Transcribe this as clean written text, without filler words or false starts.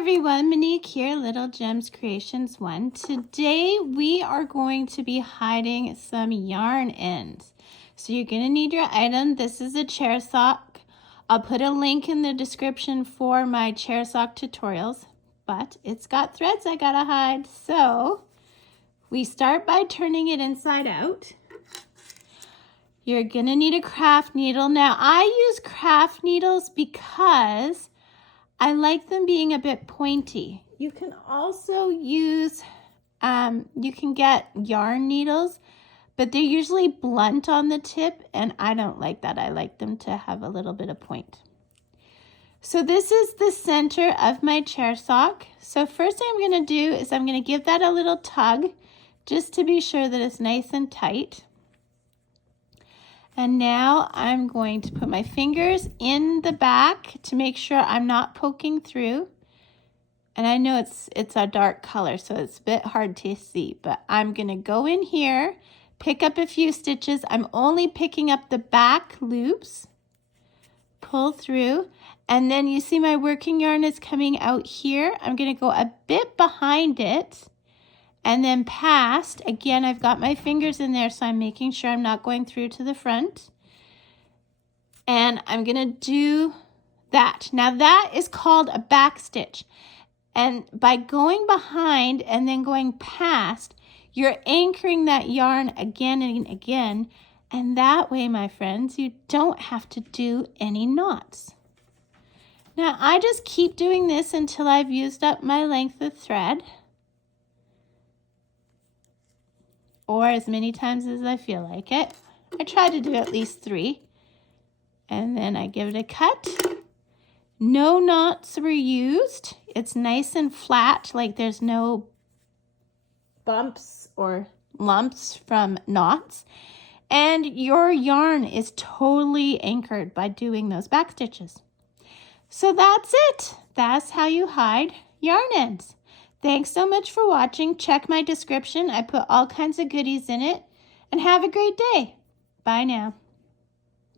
everyone, Monique here, Little Gems Creations 1. Today we are going to be hiding some yarn ends. So you're going to need your item. This is a chair sock. I'll put a link in the description for my chair sock tutorials, but it's got threads I gotta hide. So we start by turning it inside out. You're going to need a craft needle. Now I use craft needles because I like them being a bit pointy. You can also use, you can get yarn needles, but they're usually blunt on the tip, and I don't like that. I like them to have a little bit of point. So this is the center of my chair sock. So first thing I'm going to do is I'm going to give that a little tug just to be sure that it's nice and tight. And now I'm going to put my fingers in the back to make sure I'm not poking through. And I know it's a dark color, so it's a bit hard to see, but I'm going to go in here, pick up a few stitches. I'm only picking up the back loops, pull through, and then you see my working yarn is coming out here. I'm going to go a bit behind it. And then past, again, I've got my fingers in there, so I'm making sure I'm not going through to the front. And I'm going to do that. Now that is called a back stitch. And by going behind and then going past, you're anchoring that yarn again and again. And that way, my friends, you don't have to do any knots. Now I just keep doing this until I've used up my length of thread, or as many times as I feel like it. I try to do at least 3. And then I give it a cut. No knots were used. It's nice and flat, like there's no bumps or lumps from knots. And your yarn is totally anchored by doing those back stitches. So that's it. That's how you hide yarn ends. Thanks so much for watching. Check my description. I put all kinds of goodies in it. And have a great day. Bye now.